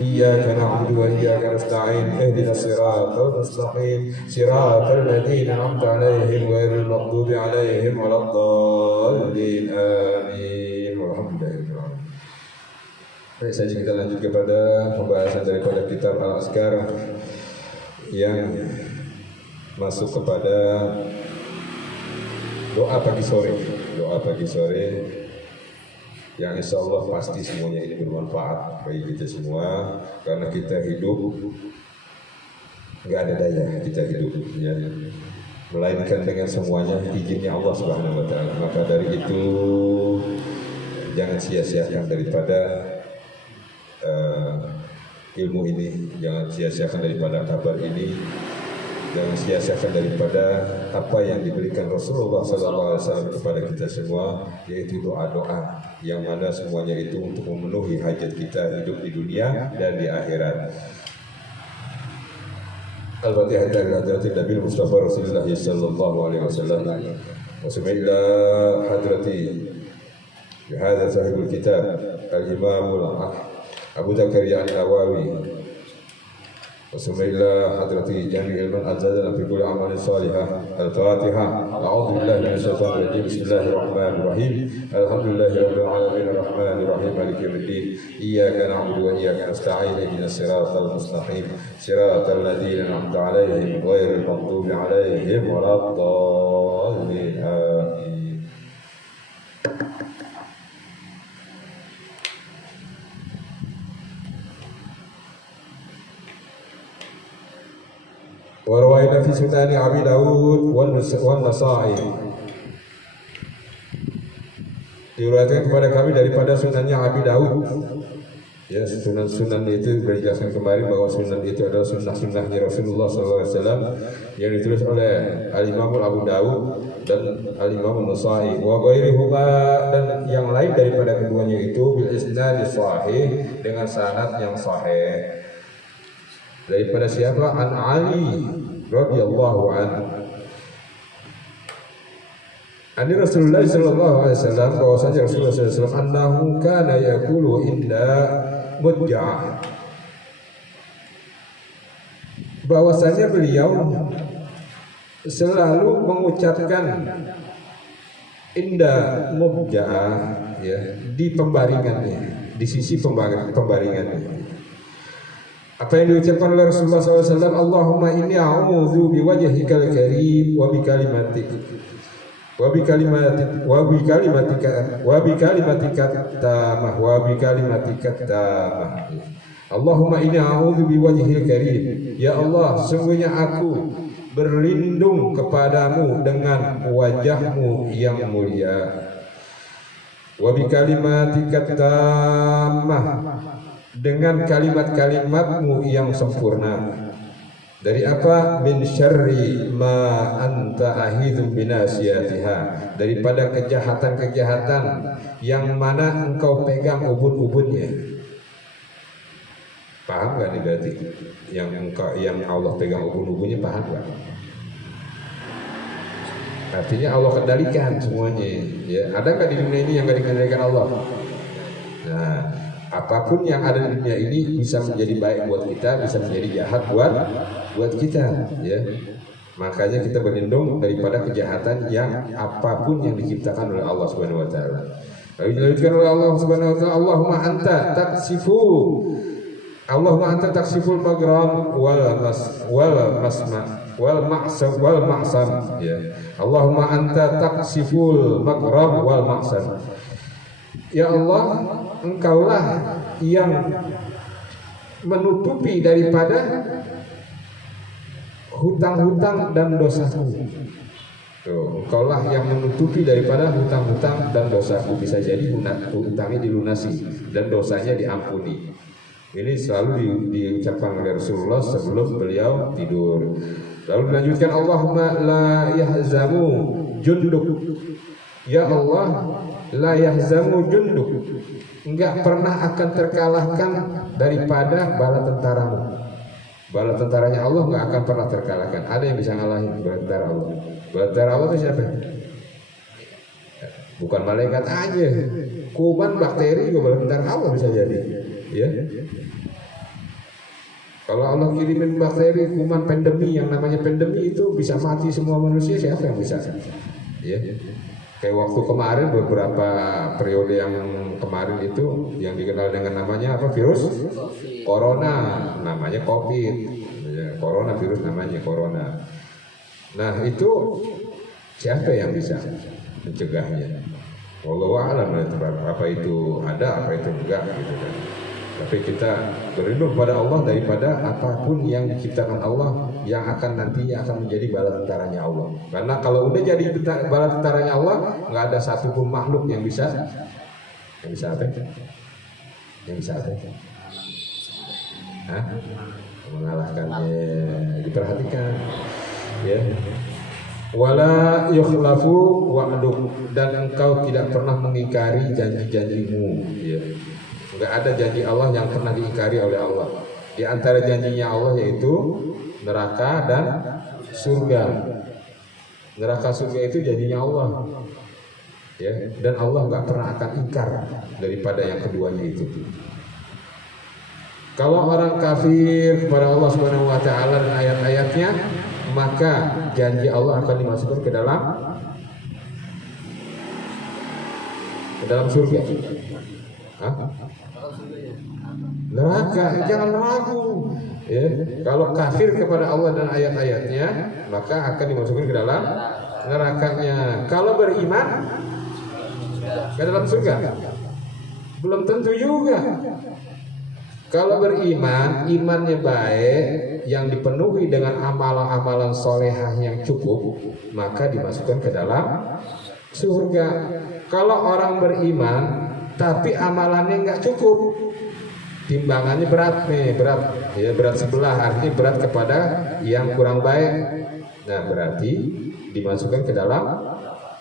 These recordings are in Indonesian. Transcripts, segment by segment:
إياك نعبد وإياك نستعين اهدنا الصراط المستقيم صراط الذين أنعمت عليهم غير المغضوب عليهم ولا الضالين آمين والحمد لله. Baik, saja kita lanjut kepada pembahasan daripada kitab Al-Azkar yang masuk kepada doa pagi sore. Doa pagi sore yang insya Allah pasti semuanya ini bermanfaat bagi kita semua, karena kita hidup nggak ada daya kita hidup ya, melainkan dengan semuanya izinnya Allah Subhanahu Wa Taala. Maka dari itu jangan sia-siakan daripada ilmu ini, jangan sia-siakan daripada kabar ini, jangan sia-siakan daripada apa yang diberikan Rasulullah SAW kepada kita semua, yaitu doa-doa yang mana semuanya itu untuk memenuhi hajat kita hidup di dunia dan di akhirat. Al-Fatihah dari hadratin Nabi Mustafa Rasulullah sallallahu alaihi wasallam. Wa ila hadrati hadza sahibul kitab al-Imam Abu Zakaria An-Nawawi. Bismillah hadrati jami'il man azadana fi kulli amalin salihah. Al-Fatihah. A'udzu billahi minasy syaithanir rajim. Bismillahirrahmanirrahim. Alhamdulillahirabbil alamin arrahmanir rahim maliki yaumiddin. Iyyaka na'budu wa iyyaka nasta'in ihdinas siratal mustaqim. Siratal ladzina an'amta 'alaihim ghairil maghdubi 'alaihim waladdallin. Amin. Warwaina fi sunani Abi Daud wan Nasa'i. Diriwayatkan kepada kami daripada sunannya Abi Daud. Ya, sunan-sunan itu dijelaskan kemarin bahwa sunan itu adalah sunnah-sunnahnya Rasulullah SAW yang ditulis oleh Al-Imam Abu Daud dan Al-Imam Nasa'i. Wa ghairihuma, dan yang lain daripada keduanya itu bil isnad sahih, dengan sanad yang sahih. Daripada siapa? An Ali radhiyallahu anhu. Ani Rasulullah sallallahu alaihi wasallam, bahwasanya Rasulullah sallallahu alaihi wasallam annahu kana yaqulu inda mudja'ah, bahwasanya beliau selalu mengucapkan inda mudja'ah, ya, di pembaringannya, di sisi pembaringannya. Apa yang diucapkan oleh Rasulullah SAW? Allahumma inni a'udzu biwajhikal karim wa bikalimatik wa bikalimatika tamah. Allahumma inni a'udzu biwajhikal karim. Ya Allah, sungguhnya aku berlindung kepadamu dengan wajahmu yang mulia. Wa bikalimatika tamah, dengan kalimat-kalimatmu yang sempurna. Dari apa? Min syarri ma anta ahidhu binasiyatiha, daripada kejahatan-kejahatan yang mana engkau pegang ubun-ubunnya. Paham gak nih berarti? Yang Allah pegang ubun-ubunnya, paham gak? Artinya Allah kendalikan semuanya. Ya, ada gak di dunia ini yang gak dikendalikan Allah? Nah, apapun yang ada di dunia ini bisa menjadi baik buat kita, bisa menjadi jahat buat kita, ya. Makanya kita berlindung daripada kejahatan yang apapun yang diciptakan oleh Allah Subhanahu Wa Taala. Lalu dilanjutkan oleh Allah Subhanahu Wa Taala, Allahumma anta taksiful maghram wal ma'sam, ya. Allahumma anta taksiful maghram wal ma'sam. Ya Allah, Engkaulah yang menutupi daripada hutang-hutang dan dosaku. Engkaulah yang menutupi daripada hutang-hutang dan dosaku. Bisa jadi hutangnya dilunasi dan dosanya diampuni. Ini selalu diucapkan oleh Rasulullah sebelum beliau tidur. Lalu dilanjutkan, Allahumma la yahzamu junduk. Ya Allah, la yahzamu junduk, enggak pernah akan terkalahkan daripada bala tentaramu. Bala tentaranya Allah enggak akan pernah terkalahkan. Ada yang bisa ngalahin bala tentara Allah? Bala tentara Allah itu siapa? Bukan malaikat aja, kuman bakteri juga bala tentara Allah bisa jadi. Ya. Kalau Allah kirimin bakteri, kuman, pandemi, yang namanya pandemi itu bisa mati semua manusia, siapa yang bisa? Ya. Kayak waktu kemarin, beberapa periode yang kemarin itu yang dikenal dengan namanya apa, virus corona, namanya COVID, ya, corona virus namanya corona. Nah itu siapa yang bisa mencegahnya? Wallahu a'lam, apa itu ada, apa itu enggak gitu kan. Tapi kita berlindung pada Allah daripada apapun yang diciptakan Allah yang akan nantinya akan menjadi bala tentaranya Allah. Karena kalau udah jadi bala tentaranya Allah, nggak ada satupun makhluk yang bisa apa? Yang bisa apa? Hah? Mengalahkannya. Diperhatikan, ya. Wala yukhlafu wa'duk, dan engkau tidak pernah mengingkari janji-janjimu, ya. Enggak ada janji Allah yang pernah diingkari oleh Allah. Di antara janjinya Allah yaitu neraka dan surga. Neraka surga itu janjinya Allah, ya. Dan Allah nggak pernah akan ingkar daripada yang keduanya itu. Kalau orang kafir kepada Allah Subhanahu wa taala dan ayat-ayatnya, maka janji Allah akan dimasukkan ke dalam surga. Hah? Neraka, jangan ragu. Ya, kalau kafir kepada Allah dan ayat-ayatnya, maka akan dimasukkan ke dalam nerakanya. Kalau beriman ke dalam surga, belum tentu juga. Kalau beriman, imannya baik, yang dipenuhi dengan amalan-amalan solehah yang cukup, maka dimasukkan ke dalam surga. Kalau orang beriman tapi amalannya nggak cukup, timbangannya berat sebelah, artinya berat kepada yang kurang baik. Nah, berarti dimasukkan ke dalam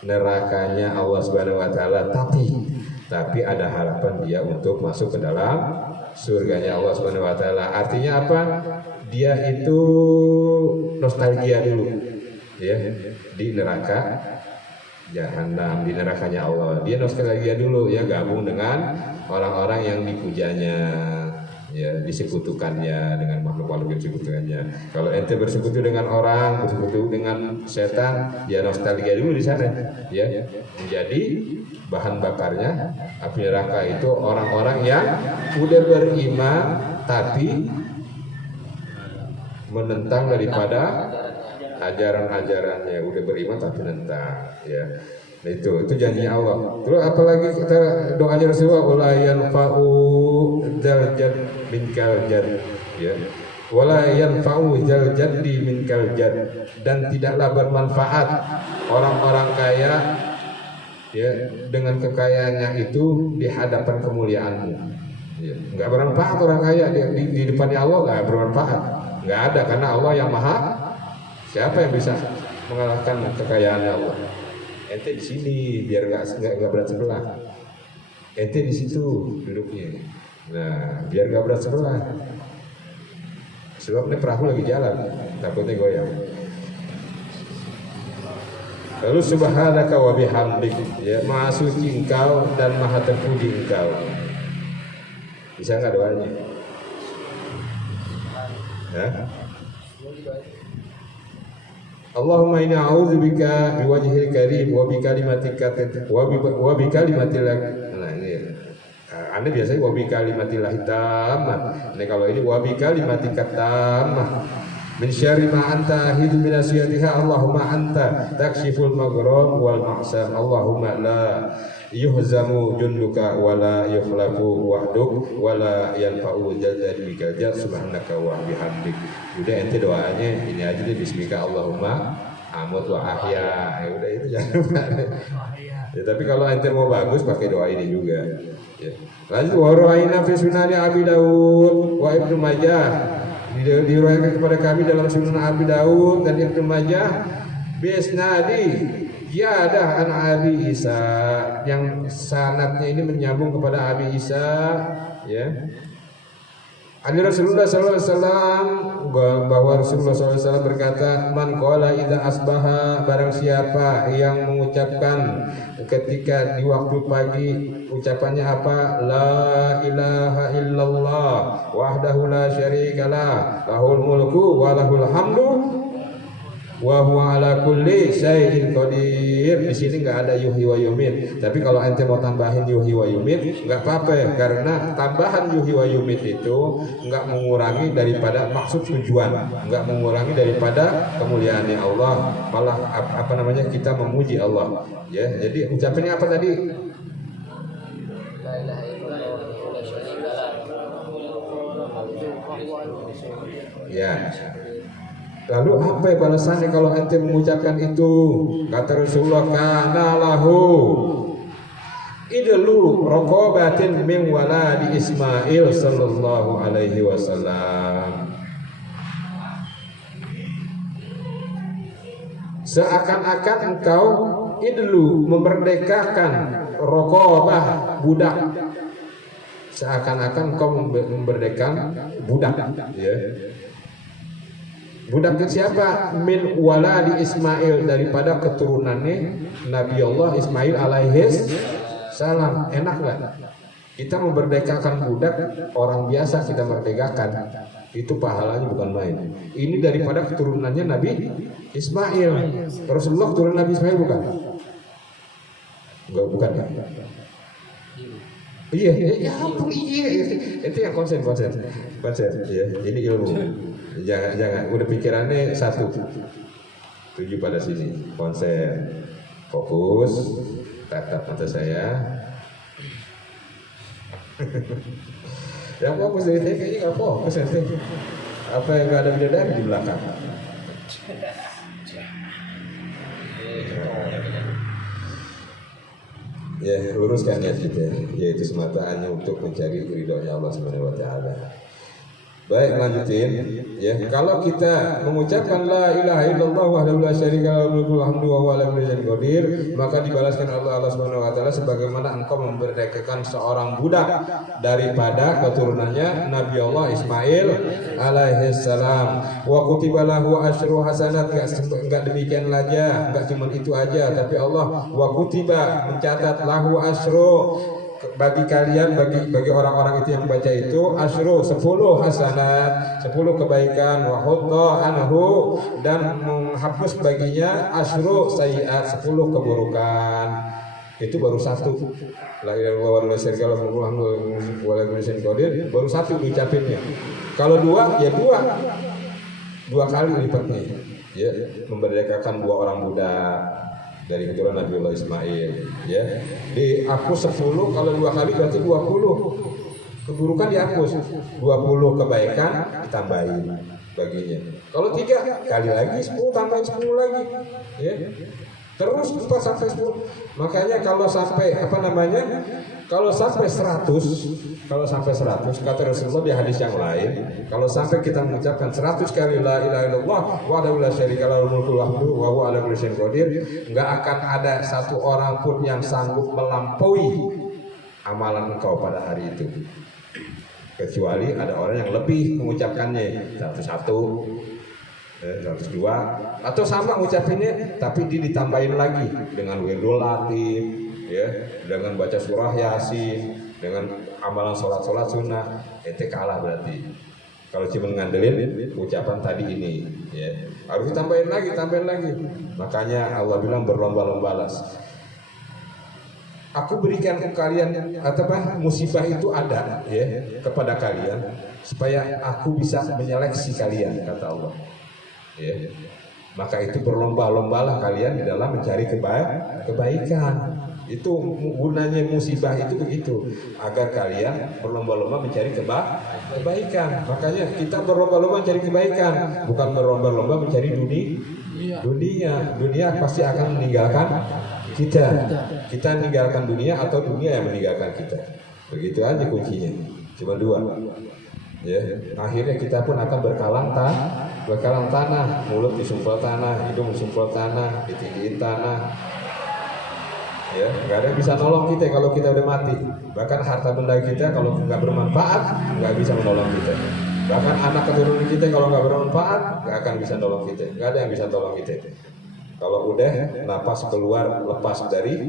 nerakanya Allah Subhanahu wa taala, tapi ada harapan dia untuk masuk ke dalam surganya Allah Subhanahu wa taala. Artinya apa? Dia itu nostalgia dulu, ya, di neraka Jahanam, di nerakanya Allah. Dia nostalgia dulu, ya, gabung dengan orang-orang yang dipujanya, ya, disekutukannya dengan makhluk-makhluk yang disekutukannya. Kalau ente bersekutu dengan orang, bersekutu dengan setan, ya nostalgia dulu di sana, ya. Menjadi bahan bakarnya api neraka itu orang-orang yang udah beriman tapi menentang daripada ajaran-ajarannya. Udah beriman tapi menentang, ya. Nah, itu janji Allah. Terus apalagi kita doanya Rasulullah, wala yanfa'u daljad min kaljad, ya. Wala yanfa'u daljad min kaljad, dan tidaklah bermanfaat orang-orang kaya, ya, dengan kekayaannya itu di hadapan kemuliaanmu, ya. Nggak bermanfaat orang kaya di depannya Allah, nggak bermanfaat, nggak ada, karena Allah yang maha. Siapa yang bisa mengalahkan kekayaan Allah? Ente di sini biar nggak berat sebelah. Ente di situ duduknya. Nah, biar nggak berat sebelah. Sebab ini perahu lagi jalan, takutnya goyang. Lalu subhanaka wa bihamdik, ya, maha suci engkau dan maha terpuji engkau. Bisa nggak doanya? Ya? Allahumma inna a'udzubika biwajhil karim wa bi kalimatika wa bi kalimatil. Nah, ini Anda biasanya wa bi kalimatil tammah. Ini kalau ini wa bi kalimatika tammah min syarri ma anta hidu min asyatiha. Allahumma anta takshiful maghram wal ma'sam. Allahumma la yuhzamu junduka wala yukhlafu wahduk wala yanfa'u jadzad bika jad subhanaka wa bihamdik. Udah ente doanya ini aja deh, bismika Allahumma amut wa ahya. Ya udah itu jangan. Ya, tapi kalau ente mau bagus pakai doa ini juga, ya. Lanjut, wa ra'ayna fi sunani Abi Daud wa Ibnu Majah, diriwayatkan kepada kami dalam Sunan Abi Daud dan Ibnu Majah bisnadi ya ada an Abi Isa, yang sanadnya ini menyambung kepada Abi Isa, ya. Ani Rasulullah SAW bahwa Rasulullah SAW berkata, man qala idza asbaha, barang siapa yang mengucapkan ketika di waktu pagi ucapannya apa? La ilaha illallah wahdahu la syarikalah lahul mulku wa lahul hamdu wa huwa ala kulli syai'in qadir. Di sini enggak ada yuhyi wa yumit. Tapi kalau ente mau tambahin yuhyi wa yumit enggak apa-apa, karena tambahan yuhyi wa yumit itu enggak mengurangi daripada maksud tujuan, enggak mengurangi daripada kemuliaannya Allah, malah apa namanya kita memuji Allah. Ya, jadi ucapannya apa tadi? La ilaha illallah wa la syarikalah. Ya. Lalu apa balasannya kalau ente mengucapkan itu? Kata Rasulullah, kana lahu idlu raqabatin min waladi Ismail sallallahu alaihi wasallam. Seakan-akan engkau idlu memerdekakan raqabah budak. Seakan-akan engkau memerdekakan budak, ya. Budak itu siapa? Min waladi Ismail, daripada keturunannya Nabi Allah Ismail alaihis salam. Enak gak? Kita memerdekakan budak, orang biasa kita merdekakan, itu pahalanya bukan main. Ini daripada keturunannya Nabi Ismail. Rasulullah keturunan Nabi Ismail bukan? Enggak, bukan ya? Iya, itu yang konsen, ya. Ini ilmu. Jangan, udah pikirannya satu, tuju pada sini, konsen, fokus, tatap mata saya. Yang fokus dari saya kayaknya nggak fokus, apa yang nggak ada bidadari di belakang. Ya, luruskan niat kita, yaitu semata hanya untuk mencari ridhonya Allah Subhanahu wa taala. Baik, lanjutin ya. Kalau kita mengucapkan la ilaha illallah wahdahu la syarikalah lahul hamdu wa huwa ala kulli syai'in qadir, maka dibalaskan Allah Subhanahu wa taala sebagaimana engkau memerdekakan seorang budak daripada keturunannya Nabi Allah Ismail alaihi salam. Wa kutiba lahu asyru hasanat, enggak demikian saja, enggak cuma itu aja, tapi Allah wa kutiba mencatat lahu asyru bagi kalian, bagi orang-orang itu yang membaca itu, asyru 10 hasanat, 10 kebaikan, wa hutta anhu, dan menghapus baginya asyru sayiat, 10 keburukan. Itu baru satu. La ilaha illallah wa la syarikalah lahul hamdu wa la kulli syai'in qadir, baru satu diucapinnya. Kalau dua ya dua kali lipatnya, ya, memerdekakan 2 orang budak dari keturunan Nabi Allah Ismail, ya. Dihapus 10, kalau 2 kali berarti 20 keburukan dihapus, 20 kebaikan ditambahin baginya. Kalau 3 kali lagi 10, tambahin 10 lagi, ya. Terus 4 sampai 10. Makanya kalau sampai kalau sampai 100, kata Rasulullah di hadis yang lain, kalau sampai kita mengucapkan 100 kali la ilaha illallah wahdahu la syarikalah lahul mulku wa huwa ala kulli syai'in qadir, enggak akan ada satu orang pun yang sanggup melampaui amalan engkau pada hari itu, kecuali ada orang yang lebih mengucapkannya 101, 102, atau sama ngucapinnya tapi ditambahin lagi dengan wirdul latif, ya, dengan baca surah yasin, dengan amalan sholat sunnah. Itu kalah berarti. Kalau cuma ngandelin ucapan tadi ini, ya, harus ditambahin lagi. Makanya Allah bilang berlomba-lombalah. Aku berikan ke kalian musibah itu ada, ya, kepada kalian supaya aku bisa menyeleksi kalian, kata Allah. Ya. Maka itu berlomba-lombalah kalian di dalam mencari kebaikan. Itu gunanya musibah itu begitu, agar kalian berlomba-lomba mencari kebaikan. Makanya kita berlomba-lomba mencari kebaikan, bukan berlomba-lomba mencari dunia. Dunia pasti akan meninggalkan kita. Kita meninggalkan dunia atau dunia yang meninggalkan kita. Begitu aja kuncinya. Cuma 2. Ya, akhirnya kita pun akan berkalang tanah, mulut disumpel tanah, hidung disumpel tanah, ditinggiin tanah. Ya, nggak ada yang bisa nolong kita kalau kita udah mati. Bahkan harta benda kita kalau nggak bermanfaat nggak bisa menolong kita. Bahkan anak keturunan kita kalau nggak bermanfaat nggak akan bisa nolong kita. Nggak ada yang bisa tolong kita. Kalau udah napas keluar lepas dari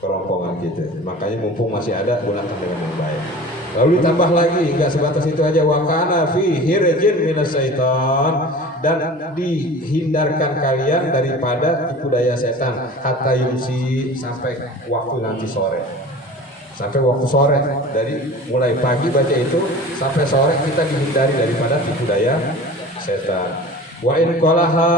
kerongkongan kita. Makanya mumpung masih ada, gunakan dengan yang baik. Lalu ditambah lagi, nggak sebatas itu aja, wakana fi hirjin minas syaitan, dan dihindarkan kalian daripada tipu daya setan hatta yumsi, sampai waktu nanti sore. Sampai waktu sore, dari mulai pagi baca itu sampai sore kita dihindari daripada tipu daya setan. Wa in qalaha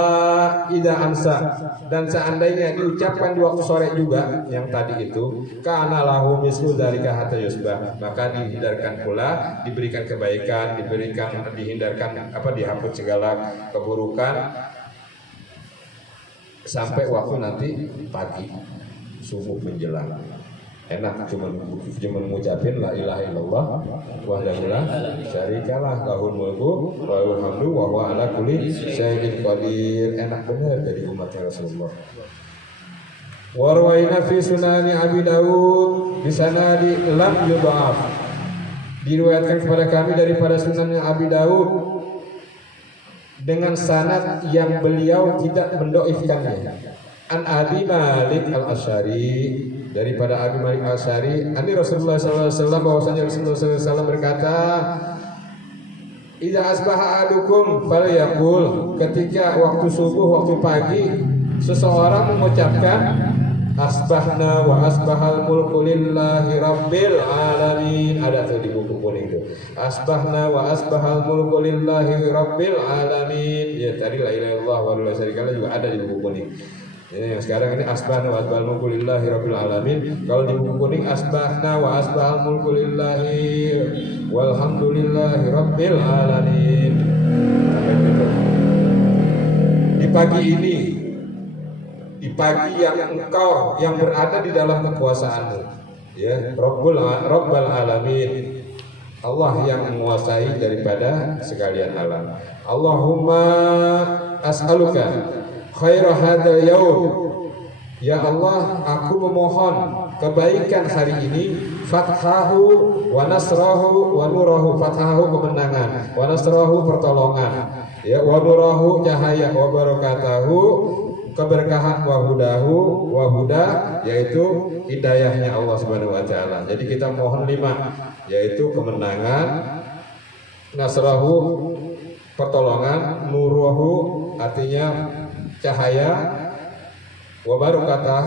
idza ansa, dan seandainya diucapkan di waktu sore juga yang tadi itu, kana lahu mislu dzalika hatta yusbah, maka dihindarkan pula, diberikan kebaikan, dihindarkan dihapus segala keburukan sampai waktu nanti pagi subuh menjelang. Enak cuma mengucapin la ilaha illallah wahdahu la syarikalah lahul mulku wa lahul hamdu wa huwa ala kulli syai'in qadir. Enak benar dari umat Rasulullah. Wa rawaina fi sunani Abi Dawud bi sanadi lam yudhaf, diriwayatkan kepada kami daripada Sunan Abi Dawud dengan sanad yang beliau tidak mendoifkannya. An Abi Malik Al-Asy'ari, daripada Abi Malik Al-Asy'ari, ani Rasulullah SAW, bahwasanya Rasulullah SAW berkata, idza asbaha ahadukum falyaqul, ketika waktu subuh, waktu pagi, seseorang mengucapkan asbahna wa asbahal mulku lillahi rabbil alamin. Ada tuh di buku kuning tuh, asbahna wa asbahal mulku lillahi rabbil alamin. Ya tadi la ilaha illallah wa la syarikalah juga ada di buku kuning. Ini yang sekarang ini asbahna wa asbahal mulku lillahi rabbil alamin. Kalau di buku kuning asbahna wa asbahal mulku lillahi walhamdulillahi rabbil alamin. Di pagi ini, di pagi yang engkau yang berada di dalam kekuasaanmu, ya, Rabbul alamin, Allah yang menguasai daripada sekalian alam. Allahumma as'aluka khaira hadzal yaum, ya Allah, aku memohon kebaikan hari ini, fathahu wa nasrahu wa nurahu, fathahu kemenangan, wa nasrahu pertolongan, ya, wa nurahu cahaya, wa barakatahu keberkahan, wa huda yaitu hidayahnya Allah Subhanahu wa taala. Jadi kita mohon 5, yaitu kemenangan, nasrahu pertolongan, nurahu artinya cahaya, wa barakatah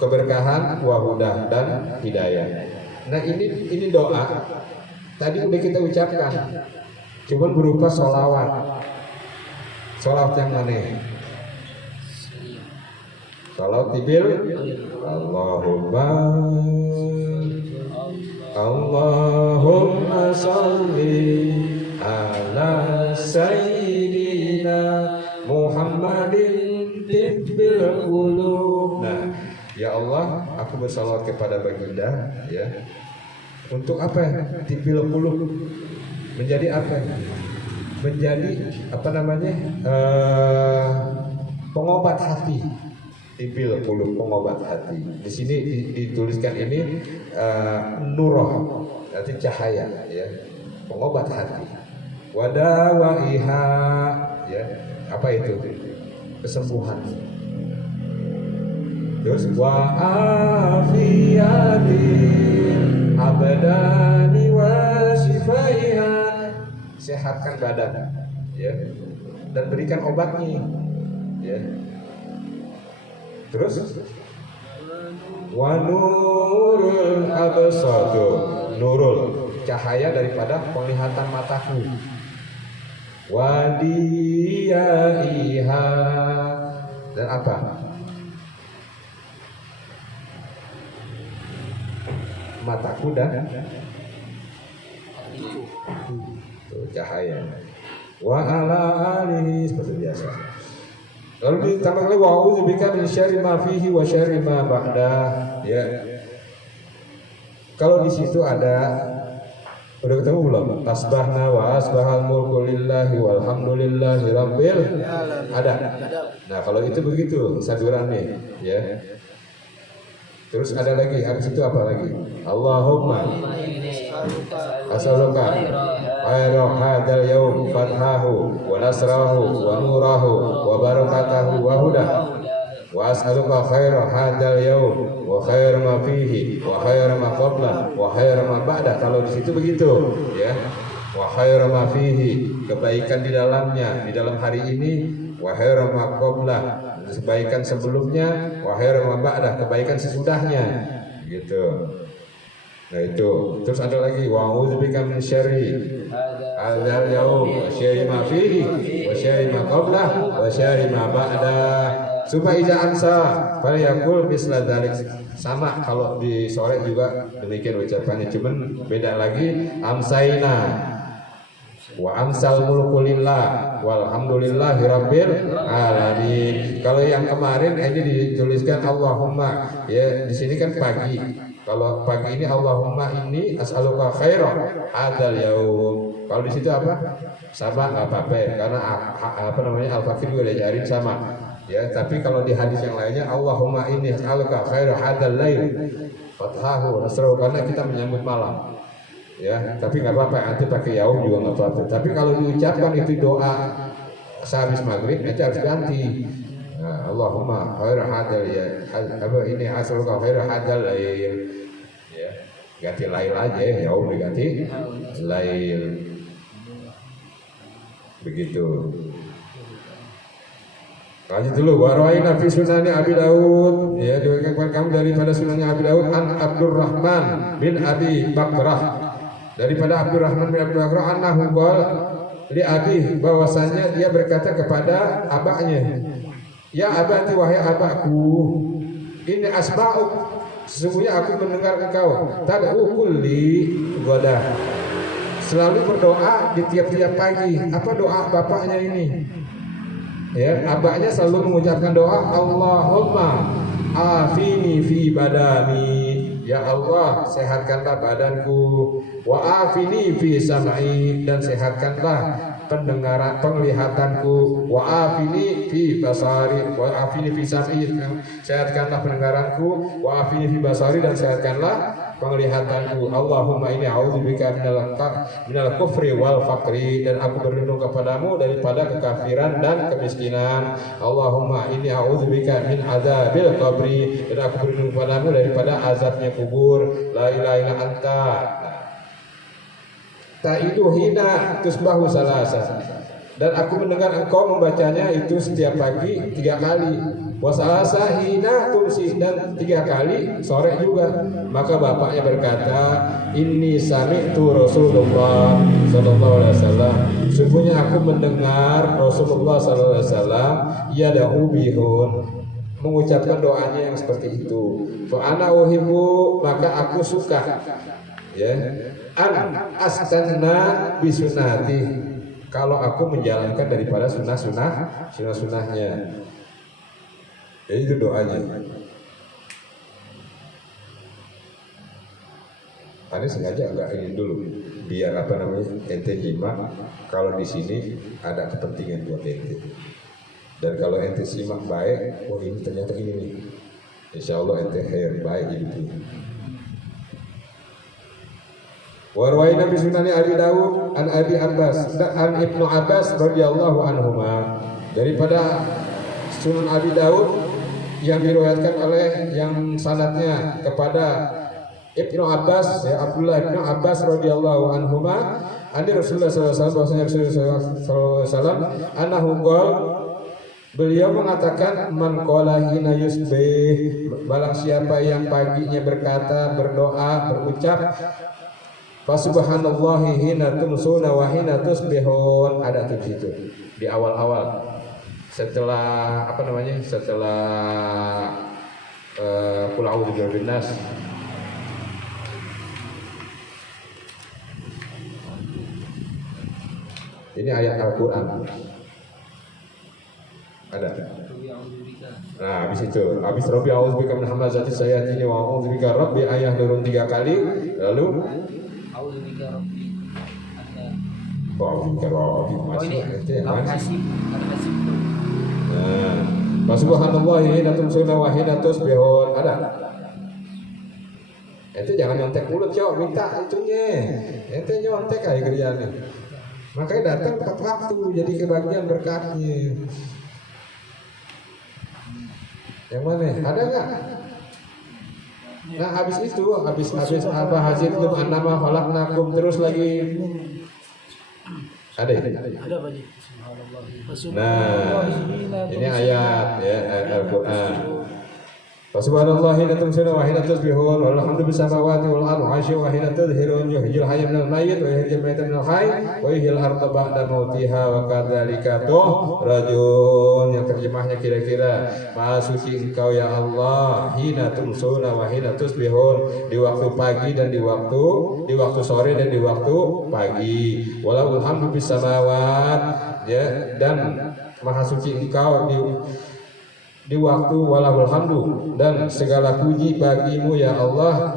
keberkahan, wa huda dan hidayah. Nah ini doa tadi udah kita ucapkan, cuman berupa sholawat. Sholawat yang mana? Sholawat tibil Allahumma sholli ala sayyidina Muhammadin tibbil qulub. Nah, ya Allah, aku bersalawat kepada baginda, ya. Untuk apa? Tibbil qulub. Menjadi apa? Menjadi pengobat hati. Tibbil qulub, pengobat hati. Di sini dituliskan ini nurah, arti cahaya, ya. Pengobat hati. Wadawaiha, ya. Apa itu? Kesembuhan. Terus wa afiyatil abdani wa shifaiha, sehatkan badan, ya, dan berikan obatnya, ya. Terus wa nurul absar, nurul cahaya daripada penglihatan mataku, wadiyaiha, dan apa? Mataku dan tuh, cahaya. Wa ala alihi, seperti biasa. Lalu ditambah lagi wa a'udzubika min syarri ma fihi wa syarri ma ba'da, ya. Kalau di situ ada, udah ketemu belum? Tasbahna wa asbahal mulku lillahi walhamdulillahi rabbil, ada. Nah, kalau itu begitu sadurannya, ya. Terus ada lagi, habis itu apa lagi? Allahumma as'aluka khaira hadzal yaum fathahu wa nasrahu wa nurahu wa barakatahu wa hudahu wa as'aluka khaira hadzal yaum wa khaira ma fihi wa khaira ma qabla wa khaira ma ba'da. Kalau di situ begitu ya. Wa khaira ma fihi, kebaikan di dalamnya, di dalam hari ini. Wa khaira ma qabla, kebaikan sebelumnya. Wa khaira ma ba'da, kebaikan sesudahnya. Gitu. Nah itu. Terus ada lagi wa a'udzubika min syarri hadzal yaum wa syarri ma fihi wa syarri ma qabla wa syarri ma ba'da. Supaya iza ansa falyakul misla dzalik. Sama kalau di sore juga demikian ucapannya, cuman beda lagi. Amsaina wa amsal mulku lillah walhamdulillahi rabbil alamin. Kalau yang kemarin ini dituliskan Allahumma, ya di sini kan pagi. Kalau pagi ini Allahumma inni as'aluka khaira hadzal yaum. Kalau di situ apa? Sama enggak apa-apa karena apa namanya Al-Fakir juga diajarin sama. Ya, tapi kalau di hadis yang lainnya Allahumma inni as'aluka khaira hadzal lail fathahu nasrahu, karena kita menyambut malam. Ya, tapi nggak apa-apa, nanti pakai yaum juga nggak apa-apa. Tapi kalau diucapkan itu doa sehabis maghrib itu harus ganti. Nah, Allahumma khaira hadzal ya, apa ini as'aluka khaira hadzal lail. Ya, ganti lail aja, yaum diganti lail. Begitu. Lanjut dulu. Warawaina fi sunani Abi Daud, ya diriwayatkan kami daripada sunannya Abi Daud an Abdurrahman bin Abi Bakrah, daripada Abdurrahman bin Abi Bakrah annahu qala li abi, bahwasanya dia berkata kepada abahnya, ya abati wahai abahku, ini asma'u, sesungguhnya aku mendengar engkau tad'u kulli ghadah, selalu berdoa di tiap-tiap pagi. Apa doa bapaknya ini? Ya, abahnya selalu mengucapkan doa Allahumma afini fi badani, ya Allah sehatkanlah badanku, wa afini fi sam'i, dan sehatkanlah penglihatanku, wa afini fi basari, wa afini fi sam'i, sehatkanlah pendengaranku, wa afini fi basari, dan sehatkanlah penglihatanku. Allahumma inni a'udzubika minal kufri wal faqri, dan aku berlindung kepadamu daripada kekafiran dan kemiskinan. Allahumma inni a'udzubika min adzabil qabri, dan aku berlindung kepadamu daripada azabnya kubur. La ilaha illa anta ta'idu hina tusbahu salasa, dan aku mendengar engkau membacanya itu setiap pagi 3 kali. Wasalasa hina tumsi, dan 3 kali sore juga. Maka bapaknya berkata, inni sami'tu Rasulullah sallallahu alaihi wasallam, sesungguhnya aku mendengar Rasulullah sallallahu alaihi wasallam yad'u bihun, mengucapkan doanya yang seperti itu. Fa ana uhibbu, maka aku suka, ya, an astanna bisunati, kalau aku menjalankan daripada sunnah-sunnahnya. Jadi itu doanya. Ini sengaja agak ini dulu, biar apa namanya ente nyimak. Kalau di sini ada kepentingan buat ente, dan kalau ente simak baik, oh ini ternyata ini nih, insya Allah ente khair baik hidupnya. Warwaina bi sunani Abi Dawud an Abi Abbas an Ibnu Abbas radhiyallahu anhuma, daripada Sunan Abi Dawud yang diriwayatkan oleh yang sanadnya kepada Ibnu Abbas, ya Abdullah Ibnu Abbas radhiyallahu anhuma, ani Rasulullah sallallahu alaihi wasallam, bahwasanya Rasulullah sallallahu alaihi wasallam annahu qol, beliau mengatakan man qala hina yusbih, barang siapa yang paginya berkata, berdoa, berucap fa subhanallahi hina tumsuna wa hina tusbihun, ada di situ di awal-awal setelah apa namanya, setelah qul a'udzu birabbin nas. Ini ayat Al-Qur'an. Ada. Nah, habis itu, habis Rabbi a'udzubika min hamazati sayyatin wa a'udzubika rabbi ayah turun 3 kali, lalu a'udzubika rabbi masih itu yang masih. Nah, subhanallahi hina tumsuna wa hina tusbihun, ada. Ente jangan nyontek mulut, cok, minta itunya. Ente nyontek aja kerjaannya. Makanya datang tepat waktu, jadi kebagian berkahnya. Yang mana? Ada nggak? Nah habis itu, habis apa hasil itu annama khalaqnakum terus lagi. Ada ya? Ada Pak Ji. Nah, ini ayat ya ayat Al-Qur'an. Subhanallah hina tumsuna wa hina tusbihun walhamdu bisamawati wal ardi wa hina tudhirun yuhyil hayya minal mayyit wa yuhyil mayyita minal hayy wa yuhyil arda ba'da mautiha wa kadzalika rajun. Yang terjemahnya kira-kira Maha suci Engkau ya Allah hina tumsuna wa hina tusbihun, di waktu pagi dan di waktu sore dan di waktu pagi. Walahul hamdu bisamawat, ya, dan Maha suci Engkau di waktu walahul hamdu, dan segala puji bagimu ya Allah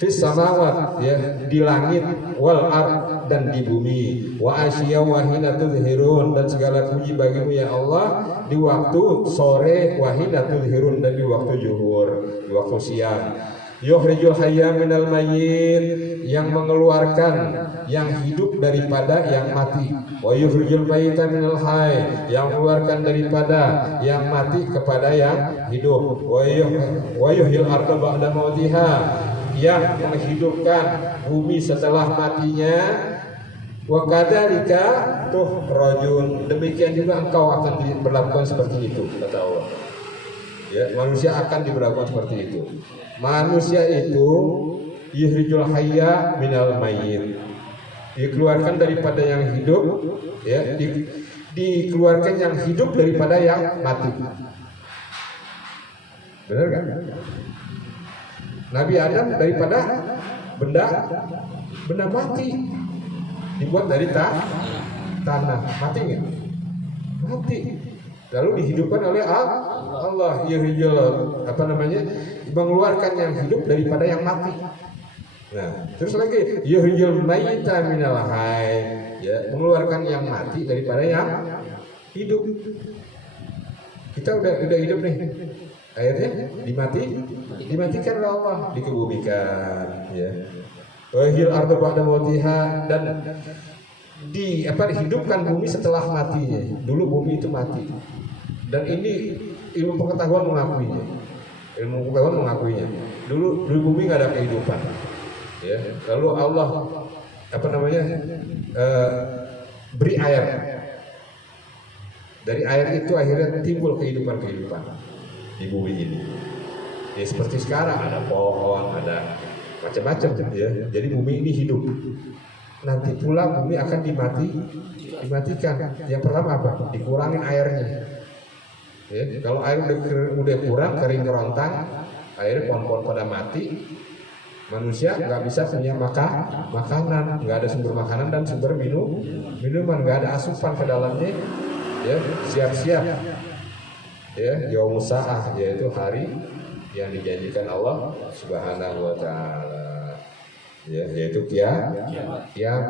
fis samawat, ya, di langit, wal ard, dan di bumi, wa asya wa hina tudhirun, dan segala puji bagimu ya Allah di waktu sore, wa hina tudhirun, dan di waktu zuhur, di waktu siang. Yukhrijul hayya minal mayyit, yang mengeluarkan yang hidup daripada yang mati. Wa yukhrijul mayyita minal hayy, yang mengeluarkan daripada yang mati kepada yang hidup. Wa yuhyil arda ba'da mautiha, yang menghidupkan bumi setelah matinya. Wa kadzalika rajun, demikian juga engkau akan diberlakukan seperti itu, kata Allah. Ya, manusia akan diberlakukan seperti itu. Manusia itu yukhrijul hayya minal mayyit, dikeluarkan daripada yang hidup, ya, dikeluarkan yang hidup daripada yang mati. Benar kan? Nabi Adam daripada benda mati dibuat dari tanah, mati nggak? Mati. Lalu dihidupkan oleh Allah, yuhrijul mengeluarkan yang hidup daripada yang mati. Nah, terus lagi yuhrijul mayyita minal hayy, ya, mengeluarkan yang mati daripada yang hidup. Kita udah hidup nih, akhirnya dimatikan oleh Allah, dikebumikan, ya. Wa yuhyil arda ba'da mautiha, dan dihidupkan bumi setelah matinya. Dulu bumi itu mati, dan ini ilmu pengetahuan mengakuinya. Dulu bumi nggak ada kehidupan, ya. Lalu Allah beri air. Dari air itu akhirnya timbul kehidupan di bumi ini. Ya seperti sekarang ada pohon, ada macam-macam, ya. Jadi bumi ini hidup. Nanti pula bumi akan dimatikan. Yang pertama apa? Dikurangin airnya. Ya, kalau air udah kurang, kering kerontang, akhirnya pohon-pohon pada mati. Manusia nggak bisa punya makanan, nggak ada sumber makanan dan sumber minuman, nggak ada asupan ke dalamnya. Ya, siap-siap. Ya, yaumus sa'ah, yaitu hari yang dijanjikan Allah Subhanahu wa taala. Ya, yaitu kiamat, ya.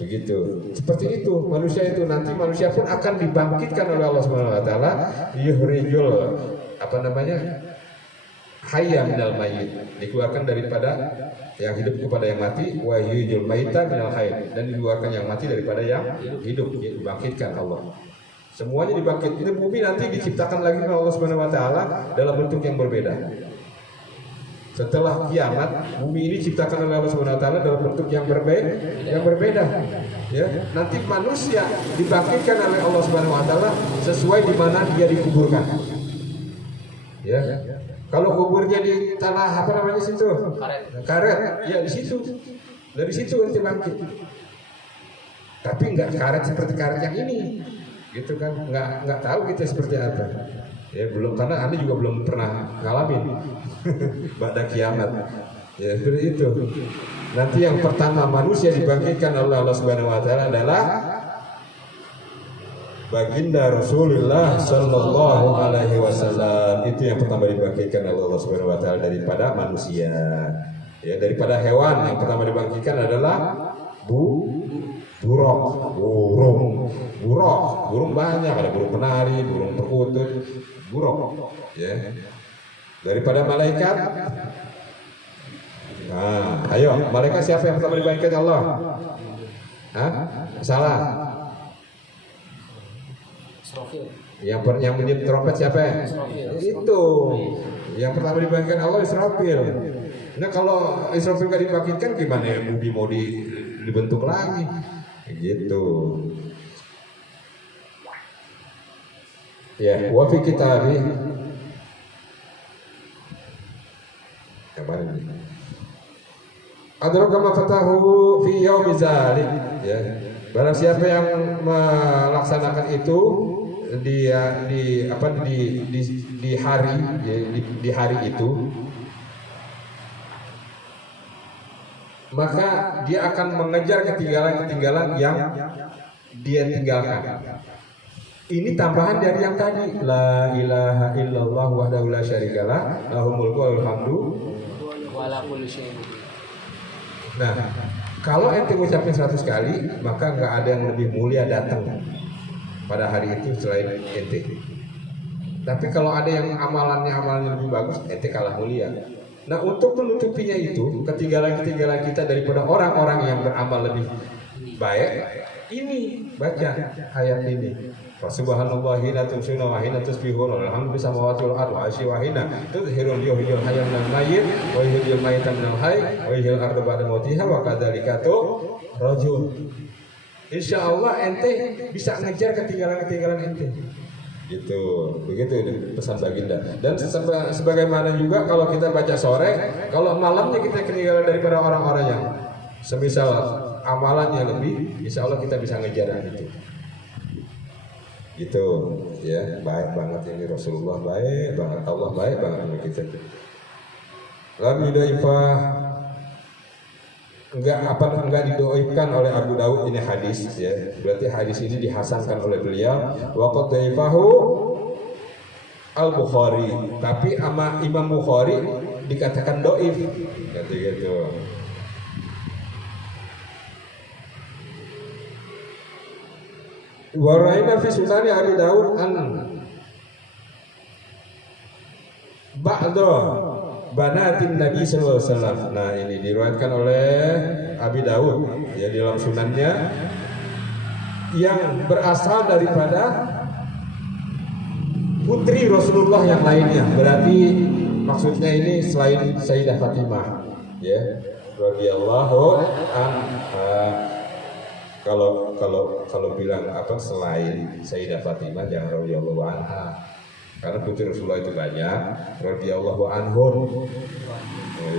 Begitu. Seperti itu manusia itu, nanti manusia pun akan dibangkitkan oleh Allah Subhanahu wa taala, yukhrijul hayya minal mayyit, dikeluarkan daripada yang hidup kepada yang mati, wa yuhyil mayyita minal hayy, dan dikeluarkan yang mati daripada yang hidup, dibangkitkan Allah. Semuanya dibangkitkan. Bumi nanti diciptakan lagi oleh Allah Subhanahu wa taala dalam bentuk yang berbeda. Setelah kiamat, bumi ini diciptakan oleh Allah Subhanahu wa taala dalam bentuk yang berbeda. Ya, nanti manusia dibangkitkan oleh Allah Subhanahu wa taala sesuai di mana dia dikuburkan. Ya. Kalau kuburnya di tanah situ? Karet. Ya di situ. Dari situ nanti bangkit. Tapi enggak karet seperti karet yang ini. Gitu kan? Enggak tahu kita seperti apa. Ya belum, karena Anda juga belum pernah ngalamin pada kiamat. Ya seperti itu. Nanti yang pertama manusia dibangkitkan oleh Allah Subhanahu wa taala adalah baginda Rasulullah sallallahu alaihi wasallam. Itu yang pertama dibangkitkan oleh Allah Subhanahu wa taala daripada manusia. Ya, daripada hewan yang pertama dibangkitkan adalah burung banyak, ada burung penari, burung perkutut, burung, ya. Daripada malaikat Nah, ayo, malaikat siapa yang pertama dipanggilkan Allah? Hah? Salah. Yang meniup trompet siapa? Itu. Yang pertama dipanggilkan Allah Israfil. Nah kalau Israfil nggak dibangkitkan gimana ya bumi mau dibentuk lagi? Gitu. Ya, wa fi kitabi. Kemarin. Adraka ma fatahu fi yaumi zalik. Ya. Barang siapa yang melaksanakan itu di hari ya, di hari itu, maka dia akan mengejar ketinggalan yang dia tinggalkan. Ini tambahan dari yang tadi, la ilaha illallah wahdahu la syarikalah lahul mulku wa lahul hamdu wa la kulli syai'in. Nah, kalau ente ngucapin 100 kali, maka nggak ada yang lebih mulia datang pada hari itu selain ente. Tapi kalau ada yang amalannya lebih bagus, ente kalah mulia. Nah, untuk menutupinya itu, ketinggalan kita daripada orang-orang yang beramal lebih baik, ini baca ayat ini. Subhanallah hina tumsuna wa hina tusbihun alhamdulillah samawati wal ardi wa asyi wa hina tudhirul yuhyil hayya minal mayyit wa yuhyil mayyita minal hayy wa yuhyil arda ba'da mautiha wa kadzalika rajul. Insyaallah ente bisa ngejar ketinggalan ente. Gitu, begitu pesan baginda. Dan sebagaimana juga kalau kita baca sore, kalau malamnya kita ketinggalan daripada orang-orang yang semisal amalannya lebih, insyaallah kita bisa ngejar itu. Gitu ya, baik banget ini Rasulullah, baik banget Allah, baik banget ini kita. Lam yudaifah, enggak didoakan oleh Abu Daud, ini hadis ya. Berarti hadis ini dihasankan oleh beliau. Wa qad daifahu Al-Bukhari, tapi sama Imam Bukhari dikatakan dhaif. Gitu. Wa ra'ayna fi sunani Abi Daud an ba'da banatin Nabi sallallahu alaihi wasallam. Nah, ini diriwayatkan oleh Abi Daud ya di dalam sunannya yang berasal daripada putri Rasulullah yang lainnya. Berarti maksudnya ini selain Sayyidah Fatimah ya radhiyallahu anha. Kalau bilang apa selain Sayyidah Fatimah jangan radhiyallahu anha, karena putri Rasulullah itu banyak. Radhiyallahu anhun,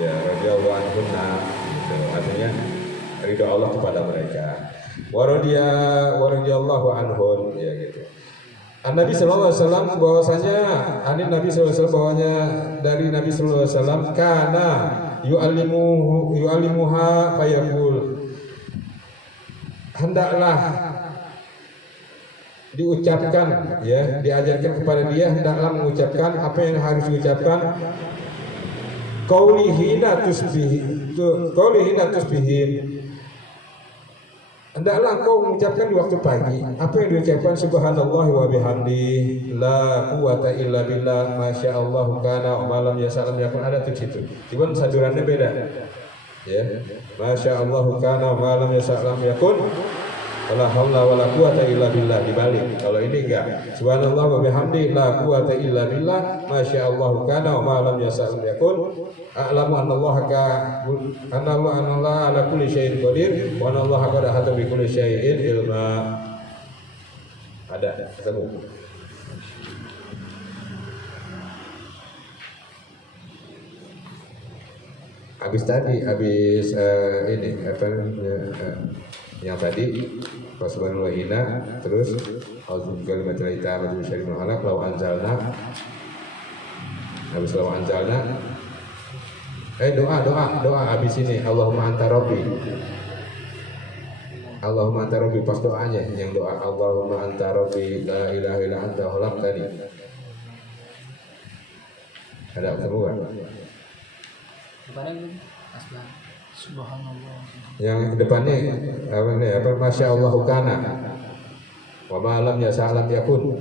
ya radhiyallahu anhunna, gitu. Artinya ridho Allah kepada mereka. Radhiyallahu anhun, ya gitu. Nabi sallallahu alaihi wasallam bahwasanya Nabi sallallahu alaihi wasallam bahwanya dari Nabi sallallahu alaihi wasallam kana yu'allimuha fayaqul, hendaklah diucapkan ya, diajarkan kepada dia, hendaklah mengucapkan apa yang harus diucapkan. Qaulihina tusbihin, hendaklah engkau mengucapkan di waktu pagi apa yang diucapkan subhanallah wa bihamdi la quwata illa billah masyaallah kana wa malam yasalam yakun. Ada tuh situ, cuman sadurannya beda ya. Masyaallah kana wa malam yasalam yakun la haula wala quwata illa billah dibalik. Kalau ini enggak, subhanallah wa bihamdi la quwata illa billah masyaallah kana wa ma lam yasal yakun a'lamu anallaha ala kulli syai'in qadir wa anallaha qad ahata bi kulli syai'in ilma. Ada ketemu. Habis ini apa yang tadi Subhanallah hina, terus auzu bikalimatil tammati min syarri ma khalaq law anzalna. Habis law anzalna doa habis ini Allahumma anta rabbi. Allahumma anta rabbi, pas doanya yang doa Allahumma anta rabbi la ilaha illa anta khalaqtani. Ada keluar Subhanallah. Yang depannya apa Masya Allah kana wa ma lam yasa'lam yakun.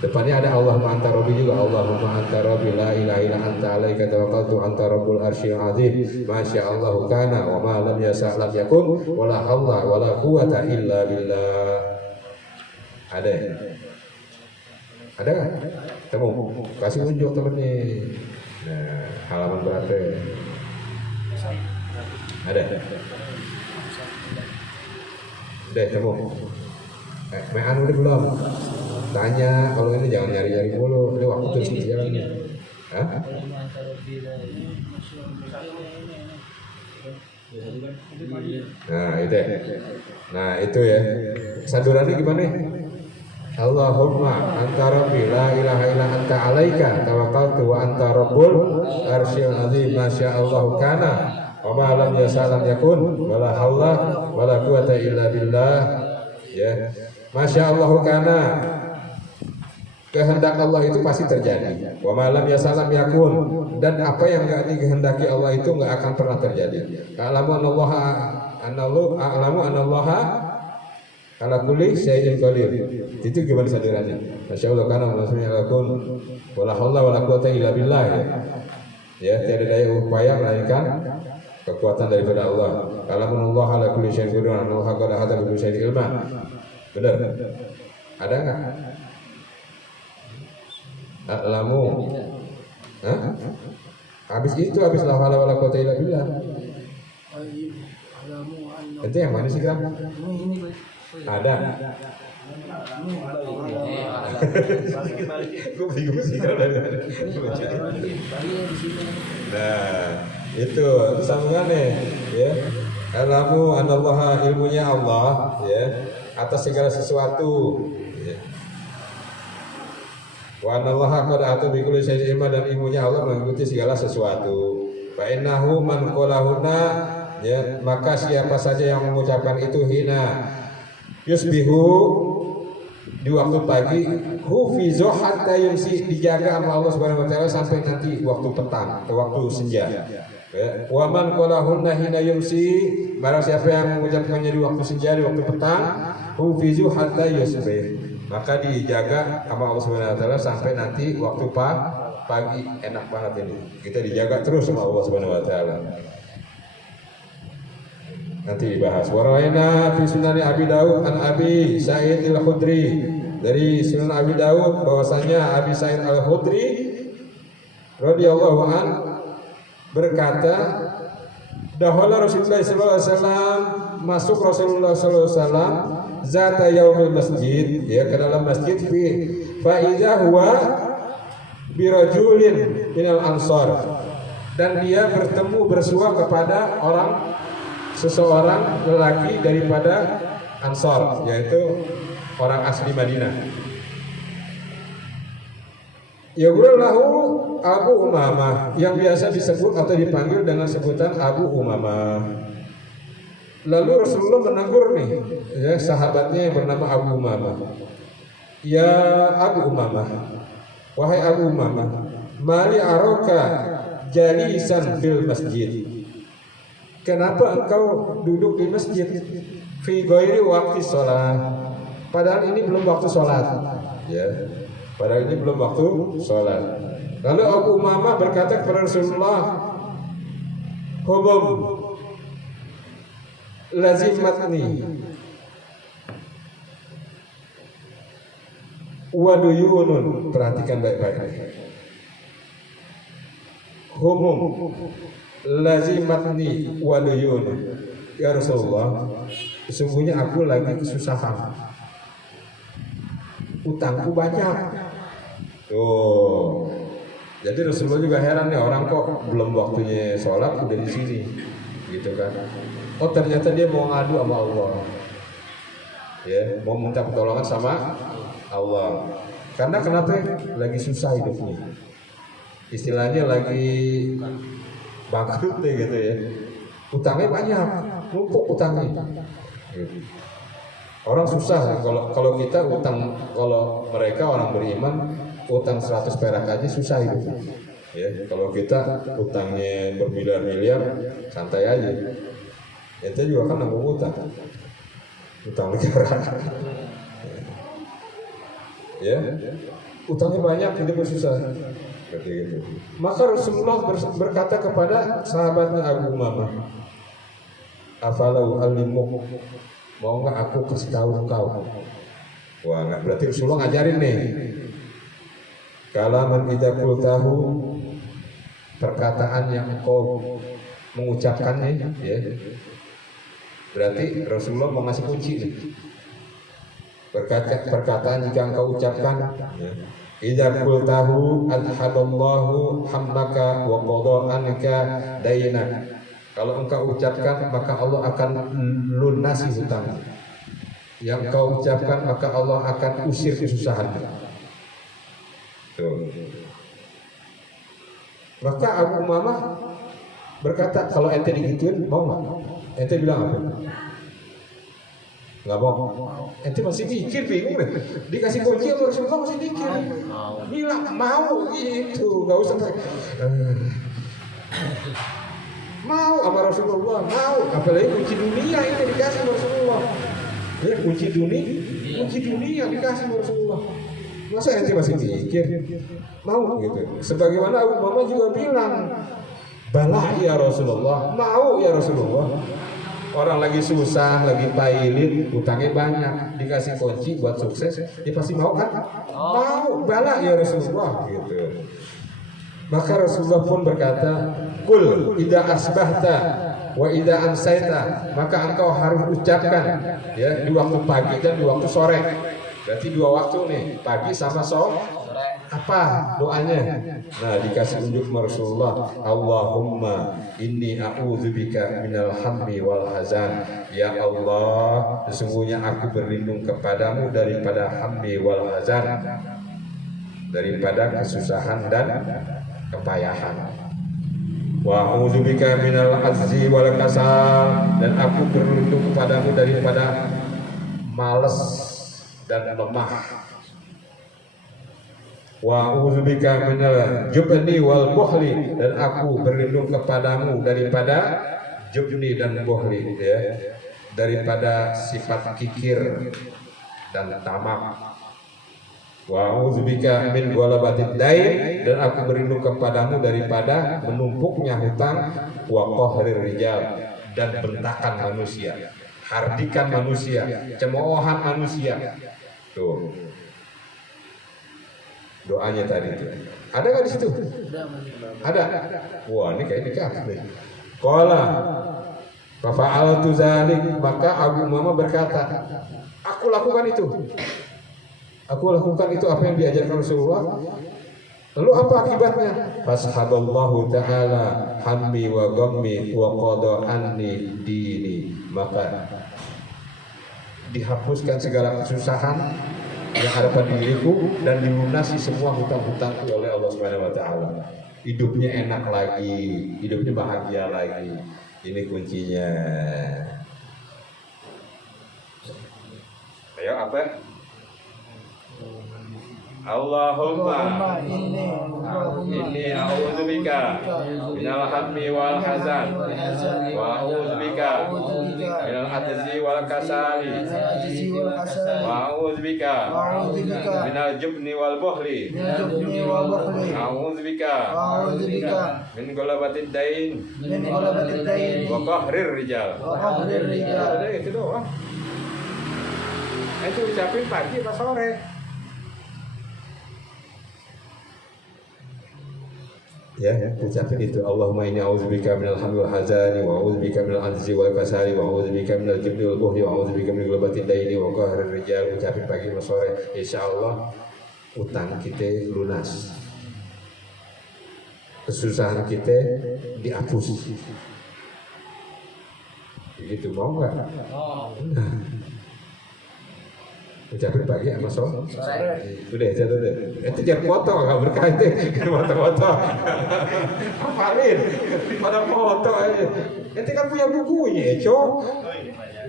Depannya ada Allahumma anta rabbi juga. Allahumma anta rabbi la ilaha illa anta alaika tawakkaltu anta rabbul arsyil azim. Masya Allah kana wa ma lam yasha' lam yakun wa la haula wa la quwata illa billah. Ada ya? Ada kan? Temu. Kasih unjuk temen nih. Nah, halaman berapa? Ada. Deh, temu. Anu udah belum? Tanya, kalau ini jangan nyari-nyari mulu. Ini waktu terus di jalan. Hah? Nah, itu ya. Nah, itu ya. Sandurannya gimana? Allahumma anta rabbi la ilaha illa anta alaika tawakkaltu wa anta rabbul arsyil azim. Masya Allah kana wa ma lam yasha' lam yakun wa la haula wa la quwata illa billah. Ya. Masya Allah kana, kehendak Allah itu pasti terjadi. Wa ma lam yasha' lam yakun, dan apa yang enggak dikehendaki Allah itu enggak akan pernah terjadi. A'lamu anallaha ala kulli syai'in qadir. Itu gimana sandarannya? Masya Allah kana maksudnya lakun wala haula wala quwata illa billah. Ya, tiada daya upaya melainkan kekuatan daripada Allah. A'lamu ala kulli syai'in qadir, anallaha qad ahata bi kulli syai'in ilma. Benar? Ada enggak? A'lamu. Hah? Habis la haula wala quwata illa billah. Itu yang mana sih kan? Ada. Gue bingung sih kalau ada. Nah, itu sambungannya, ya. Alamu anallaha, ilmunya Allah, ya, atas segala sesuatu. Ya. Wa anallaha qad ahata bi kulli syai'in ilma, dan ilmunya Allah mengikuti segala sesuatu. Fa innahu man qalahuna, ya, maka siapa saja yang mengucapkan itu hina yusbihu, di waktu pagi, hufizu hatta yumsi, dijaga sama Allah Subhanahu wa taala sampai nanti waktu petang atau waktu senja. Wa man qalahunna hina yumsi, barang siapa yang mengucapkannya di waktu senja, di waktu petang, hufizu hatta yusbih, maka dijaga sama Allah Subhanahu wa taala sampai nanti waktu pagi. Enak banget ini. Kita dijaga terus sama Allah Subhanahu wa taala. Nanti dibahas. Warawaina fi Sunan Abi Daud an Abi Sa'id al-Khudri, dari Sunan Abi Daud bahwasanya Abi Sa'id al-Khudri radhiyallahu an berkata, dahulu Rasulullah sallallahu alaihi wasallam, masuk Rasulullah sallallahu alaihi wasallam zata yaumil masjid, ya, ke dalam masjid, fa idza huwa birajulin minal ansar, dan dia bertemu bersua kepada seseorang lelaki daripada Ansar, yaitu orang asli Madinah. Yaqulu lahu Abu Umamah, yang biasa disebut atau dipanggil dengan sebutan Abu Umamah. Lalu Rasulullah menegur nih, ya, sahabatnya yang bernama Abu Umamah. Ya Abu Umamah, wahai Abu Umamah, mali aroka jalisan fil masjid, kenapa engkau duduk di masjid fi ghairi waqti sholat, padahal ini belum waktu sholat, ya, padahal ini belum waktu sholat. Lalu Abu Umamah berkata kepada Rasulullah, hubum lazimatni waduyunun, perhatikan baik-baik, hubum lazimatni waduyun, ya Rasulullah, sesungguhnya aku lagi kesusahan, utangku banyak. Tuh, jadi Rasulullah juga heran nih, orang kok belum waktunya sholat udah di sini, gitu kan? Oh, ternyata dia mau ngadu sama Allah, ya, mau minta pertolongan sama Allah. Karena kenapa? Lagi susah hidupnya, istilahnya lagi bangkrut deh, gitu ya, utangnya banyak, numpuk utangnya. Orang susah, kalau kita utang, kalau mereka orang beriman utang 100 perak aja susah hidupnya, ya. Kalau kita utangnya bermiliar-miliar santai aja. Itu juga kan nanggung utang negara, ya. utangnya banyak, hidupnya susah. Gitu. Maka Rasulullah berkata kepada sahabatnya Abu Umamah, afalau alimu, mau nggak aku kasih tahu kau? Wah, nggak, berarti Rasulullah ngajarin nih. Kalaman idza qultahu, perkataan yang kau mengucapkannya, ya. Berarti Rasulullah mau ngasih kunci nih. Perkataan jika engkau ucapkan, ya. Idza qultahu adhaballahu hamlaka wa qada anka dainak. Kalau engkau ucapkan maka Allah akan lunasi hutang. Yang kau ucapkan maka Allah akan usir kesusahan. Tuh. Maka Abu Umamah berkata, kalau ente digituin mau nggak? Ente bilang apa? Nggak mau. Ente masih mikir, bingung deh. Dikasih kunci sama Rasulullah masih mikir. Bilang mau gitu, nggak usah. Mau sama Rasulullah, mau. Apalagi kunci dunia ini dikasih sama Rasulullah. Ya, kunci dunia dikasih sama Rasulullah. Masa ente masih mikir? Mau gitu. Sebagaimana Abu Umamah juga bilang, balah ya Rasulullah, mau ya Rasulullah. Orang lagi susah, lagi pailit, utangnya banyak, dikasih kunci buat sukses, dia pasti mau kan? Mau, balah ya Rasulullah gitu. Maka Rasulullah pun berkata, kul idza asbahta wa idza amsayta, maka engkau harus ucapkan ya di waktu pagi dan di waktu sore. Berarti dua waktu nih, pagi sama sore. Apa doanya? Nah, dikasih unjuk Rasulullah, Allahumma inni a'udzubika minal hammi wal hazan. Ya Allah, sesungguhnya aku berlindung kepadamu daripada hammi wal hazan, daripada kesusahan dan kepayahan. Wa a'udzubika minal azzi wal kasal, dan aku berlindung kepadamu daripada malas dan lemah. Wa a'udzubika minal jubni wal buhli, dan aku berlindung kepadamu daripada jubni dan buhli, ya, daripada sifat kikir dan tamak. Wa a'udzubika min ghalabatid dain, dan aku berlindung kepadamu daripada menumpuknya hutang, wa qahrir rijal, dan bentakan manusia, hardikan manusia, cemoohan manusia. Tuh. Doanya tadi itu. Ada nggak di situ? Ada. Wah, ini kayak dikasih nih. Qala fa fa'altu dzalik, maka Abu Umamah berkata, aku lakukan itu. Aku lakukan itu apa yang diajarkan Rasulullah. Lalu apa akibatnya? Fashaballahu ta'ala hammi wa ghammi wa qada anni dini. Maka dihapuskan segala kesusahan yang ada pada diriku dan dilunasi semua hutang-hutangku oleh Allah Subhanahu wa taala. Hidupnya enak lagi, hidupnya bahagia lagi. Ini kuncinya. Ayo apa? Allahumma inni a'udzubika minal hammi wal hazan wa a'udzubika minal ajzi wal kasali wa a'udzubika minal jubni wal buhli a'udzubika min ghalabatid dain wa qahrir rijal. Itu doang. Itu ucapin pagi atau sore. Ya, ucapin itu. Allahumma inni a'udzubika minal hammi wal hazani wa a'udzubika minal ajzi wal kasali wa a'udzubika minal jubni wal buhli wa a'udzubika min ghalabatid daini wa qahrir rijal. Ucapin pagi dan sore, insyaallah utang kita lunas, kesusahan kita dihapus. Begitu, mau nggak? Ucapin pagi sama sore. Udah jatuh deh. Itu jangan foto, nggak berkait deh. Foto-foto. Hafalin. Pada foto aja. Itu kan punya bukunya, cok.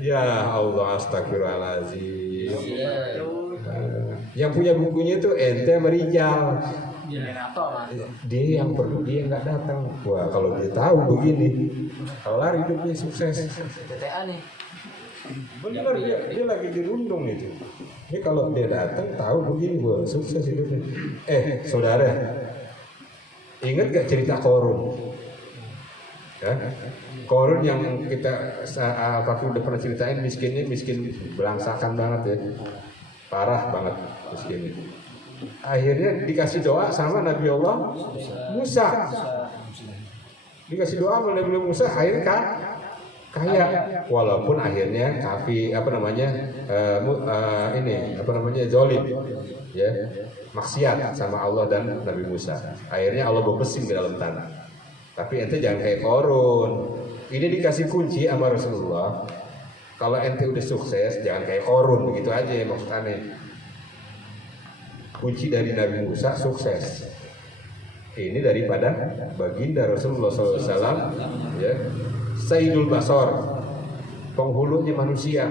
Ya Allah, astagfirullahaladzim. Yang punya bukunya itu ente sama Rijal. Dia yang perlu, dia nggak datang. Wah, kalau dia tahu begini, kelar hidupnya sukses. Benar, dia lagi dirundung itu. Ini kalau dia datang tahu begini, wah sukses hidupnya. Saudara, ingat gak cerita Korun? Ya? Korun yang kita Fakir udah pernah ceritain, miskin belangsakan banget ya, parah banget miskin. Akhirnya dikasih doa sama Nabi Allah Musa. Dikasih doa oleh Nabi Musa, akhirnya kaya, walaupun akhirnya zolim, ya, maksiat sama Allah dan Nabi Musa. Akhirnya Allah berpesing di dalam tanah. Tapi ente jangan kayak Korun. Ini dikasih kunci sama Rasulullah. Kalau ente udah sukses, jangan kayak Korun, begitu aja maksudnya. Kunci dari Nabi Musa sukses. Ini daripada baginda Rasulullah SAW, ya. Sayyidul Basar, penghulunya manusia.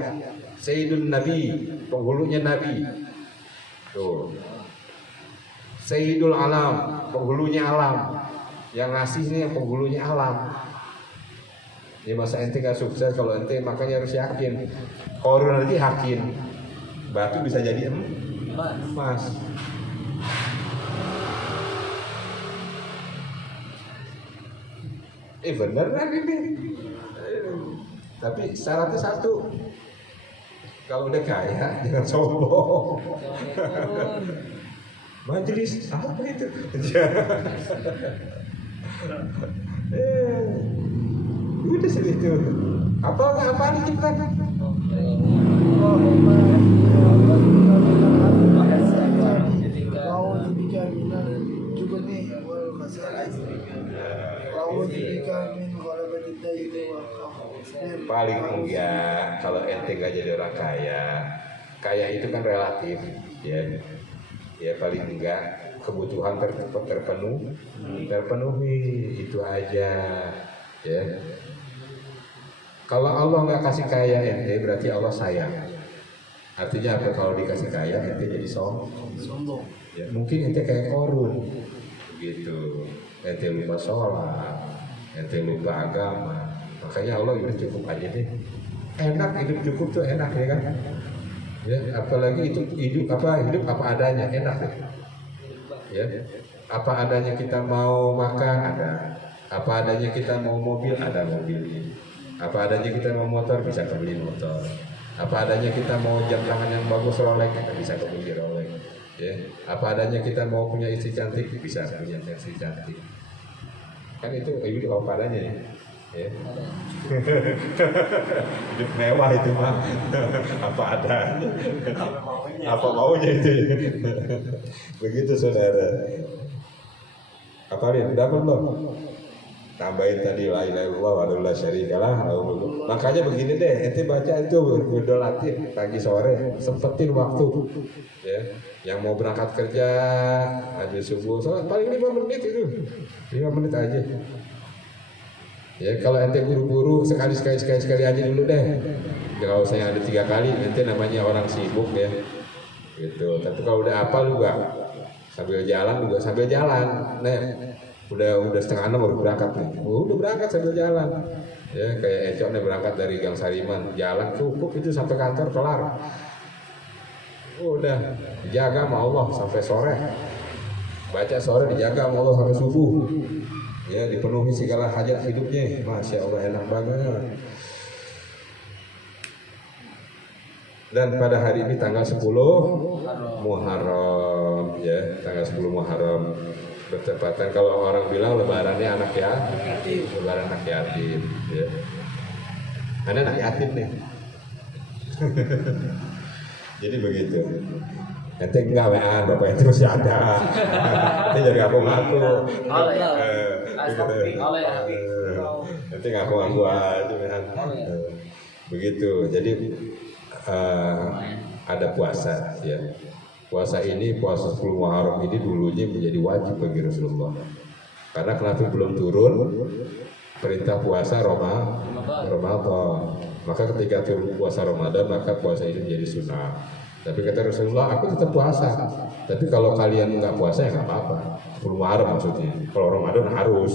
Sayyidul Nabi, penghulunya Nabi. Tuh. Sayyidul Alam, penghulunya alam. Yang ngasih ini yang penghulunya alam. Ya masa ente gak sukses kalau ente, makanya harus yakin. Korun nanti yakin batu bisa jadi emas. Bener kan ini. Tapi syaratnya satu, kalau udah kaya jangan sombong. Majelis apa itu? Udah segitu. Apa nih kita? Paling enggak kalau ente gak jadi orang kaya itu kan relatif, ya. Ya paling enggak kebutuhan terpenuhi itu aja, ya. Kalau Allah nggak kasih kaya ente, berarti Allah sayang. Artinya apa? Kalau dikasih kaya ente jadi sombong. Ya, mungkin ente kayak Korun, gitu. Ente lupa sholat, ente lupa agama. Makanya Allah udah cukup aja deh. Enak, hidup cukup tuh enak ya kan? Ya, apalagi itu hidup apa adanya, enak deh. Ya, apa adanya kita mau makan ada, apa adanya kita mau mobil ada mobilnya, apa adanya kita mau motor bisa kebeli motor, apa adanya kita mau jam tangan yang bagus Rolex kita bisa kebeli Rolex. Ya, apa adanya kita mau punya istri cantik bisa punya istri cantik. Kan itu hidup apa adanya ya. Ya. Hidup mewah itu mah apa ada, apa maunya itu. Begitu saudara. Apa nih? Dapat belum? Tambahin tadi la ilaha illallah wa la syarikalah. Makanya begini deh, ente baca itu berdolatin pagi sore, sempetin waktu. Ya, yang mau berangkat kerja habis subuh, paling 5 menit itu. 5 menit aja. Ya kalau ente buru-buru sekali aja dulu deh. Kalau saya ada 3 kali, ente namanya orang sibuk ya. Gitu. Tapi kalau udah apal juga sambil jalan. Nah, udah 5:30 baru berangkat nih. Udah berangkat sambil jalan. Ya kayak Ecok nih berangkat dari Gang Sariman, jalan cukup itu sampai kantor kelar. Udah dijaga sama Allah sampai sore. Baca sore dijaga sama Allah sampai subuh. Ya dipenuhi segala hajat hidupnya. Masya Allah enak banget. Dan pada hari ini tanggal 10 Muharram, ya tanggal 10 Muharram bertepatan kalau orang bilang lebarannya anak ya, lebaran anak yatim, ya. Ada anak yatim nih. Jadi begitu. Nanti enggak WA, bapaknya terus ada. Nanti jadi ngaku-ngaku. Nanti ngaku-ngaku aja. Begitu. Jadi ada puasa ya. Puasa 10 Muharram ini dulunya menjadi wajib bagi Rasulullah. Karena kenapa belum turun perintah puasa Ramadan. Maka ketika turun puasa Ramadan maka puasa ini menjadi sunnah. Tapi kata Rasulullah, aku tetap puasa. Tapi kalau kalian nggak puasa ya nggak apa-apa. 10 Muharram maksudnya. Kalau Ramadan harus.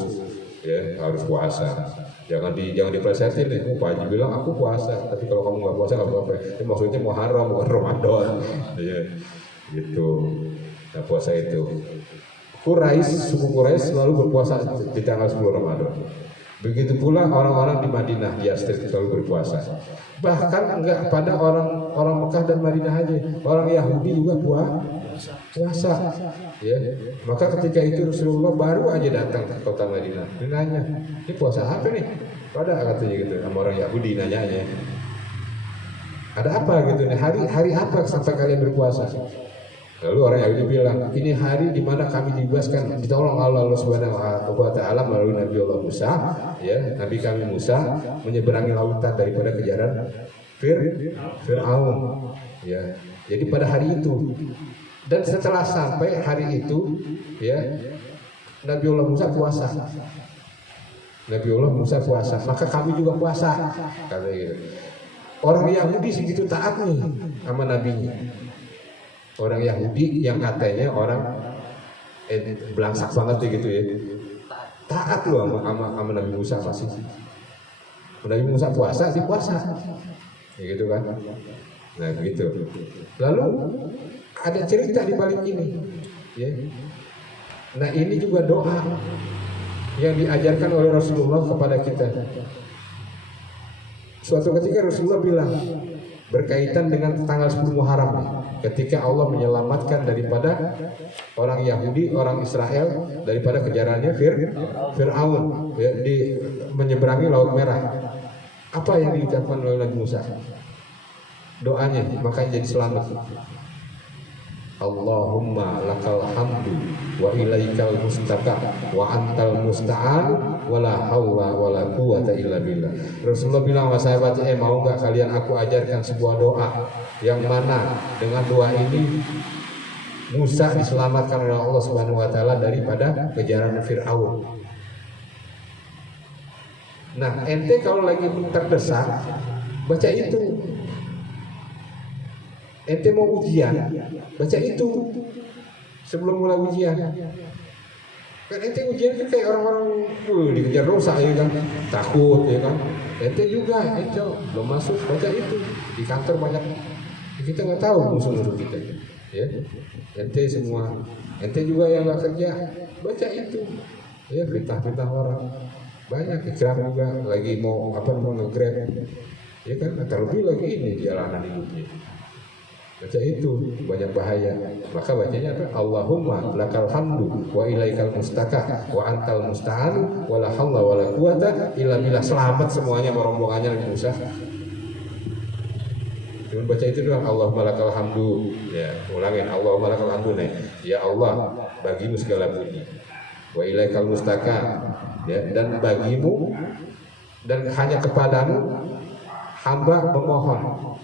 Ya, harus puasa. Jangan diplesetin nih. Pak Haji bilang aku puasa, tapi kalau kamu nggak puasa nggak apa-apa. Ini maksudnya Muharram bukan Ramadan. Ya, gitu. Nah, puasa itu. Suku Quraisy selalu berpuasa di tanggal 10 Ramadan. Begitu pula orang-orang di Madinah, di Yathrib selalu berpuasa. Bahkan enggak pada orang Mekah dan Madinah aja, orang Yahudi juga puasa. Ya. Maka ketika itu Rasulullah baru aja datang ke kota Madinah. Dia nanya, ini puasa apa nih? Pada katanya gitu, sama orang Yahudi nanyanya. Ada apa gitu nih? Hari apa sampai kalian berpuasa? Lalu orang Yahudi bilang, ini hari di mana kami dibebaskan, ditolong Allah Subhanahu wa Ta'ala melalui Nabi Allah Musa, ya, Nabi kami Musa menyeberangi lautan daripada kejaran Fir'aun, ya. Jadi pada hari itu, dan setelah sampai hari itu, ya, Nabi Allah Musa puasa. Nabi Allah Musa puasa, maka kami juga puasa, kata gitu. Orang Yahudi segitu taatnya sama nabinya. Orang Yahudi yang katanya orang belangsak banget gitu ya, taat loh sama Nabi Musa masih. Nabi Musa puasa, dia puasa, ya gitu kan. Nah begitu. Lalu ada cerita di balik ini, ya. Nah ini juga doa yang diajarkan oleh Rasulullah kepada kita. Suatu ketika Rasulullah bilang berkaitan dengan tanggal 10 Muharram, ketika Allah menyelamatkan daripada orang Yahudi, orang Israel daripada kejarannya Fir'aun, ya, menyeberangi Laut Merah. Apa yang diucapkan oleh Nabi Musa? Doanya, makanya jadi selamat. Allahumma lakal hamdu wa ilaikal mustaka wa antal musta'an wa la hawla wa la quwata illa billah. Rasulullah bilang sama sahabat, mau gak kalian aku ajarkan sebuah doa yang mana dengan doa ini Musa diselamatkan oleh Allah Subhanahu wa Ta'ala daripada kejaran Fir'aun. Nah ente kalau lagi terdesak baca itu. Ente mau ujian, baca itu sebelum mulai ujian. Kan ente ujian kan kayak orang-orang dikejar dosa ya kan, takut ya kan. Ente juga, belum masuk baca itu. Di kantor banyak, kita nggak tahu musuh-musuh kita. Ya, ente semua, ente juga yang nggak kerja, baca itu. Ya, fitnah orang banyak. Ikram juga lagi mau nge-grab, ya kan. Terlebih lagi ini jalanan hidupnya. Baca itu banyak bahaya. Maka bacanya apa? Allahumma lakal hamdu wa ilaikal mustaka wa antal musta'an wa la hawla wa la quwata illa billah. Selamat semuanya rombongannya Nabi Musa. Cuma baca itu doang. Allahumma lakal hamdu. Ya, ulangin Allahumma lakal hamdu nih. Ya Allah, bagimu segala puji. Wa ilaikal mustaka. Ya, dan bagimu dan hanya kepadamu hamba memohon.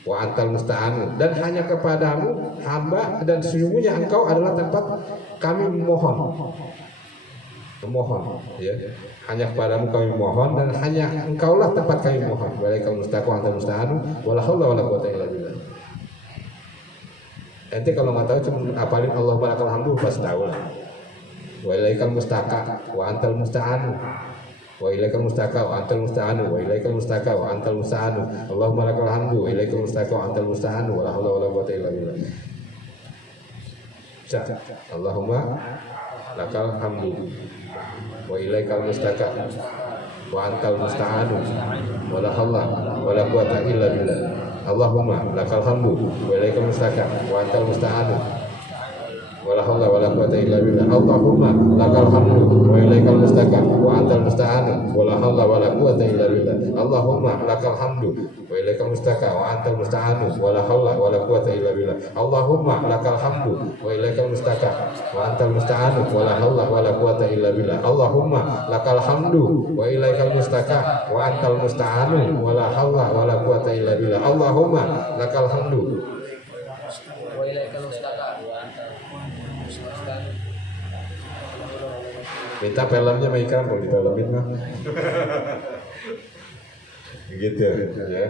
Wa antal musta'an, dan hanya kepadamu hamba dan sesungguhnya engkau adalah tempat kami memohon, ya, hanya kepadamu kami memohon dan hanya engkaulah tempat kami memohon. Walaikal mustaqu antal musta'an wala haula wala quwata illa billah. Ente kalau nggak tahu cuma apalin Allahumma lakal hamdu pasti tahu lah. Walaikal mustaqa wa antal musta'an wa ilaikal mustaka wa antal musta'anu wa ilaikal mustaka wa antal musta'anu Allahumma lakal hamdu wa ilaikal mustaka wa antal musta'anu wa la haula wa la quwata illa billah. Allahumma lakal hamdu wa ilaikal mustaka wa antal musta'anu wa la haula wa la quwata illa billah. Allahumma lakal hamdu wa ilaikal mustaka wa antal musta'anu wala haula wala quwata illa billah. Allahumma lakal hamdu wa ilaikal mustaka wa antal musta'an wala haula wala quwata illa billah. Allahumma lakal hamdu wa ilaikal mustaka wa antal musta'an wala haula wala quwata illa billah. Allahumma lakal hamdu wa ilaikal mustaka wa antal musta'an wala haula wala quwata illa billah. Allahumma lakal hamdu wa ilaikal mustaka wa antal musta'an wala haula wala quwata illa billah. Allahumma lakal hamdu wa ilaikal mustaka. Minta filmnya sama Ikram kalau difilmin mah. Begitu ya.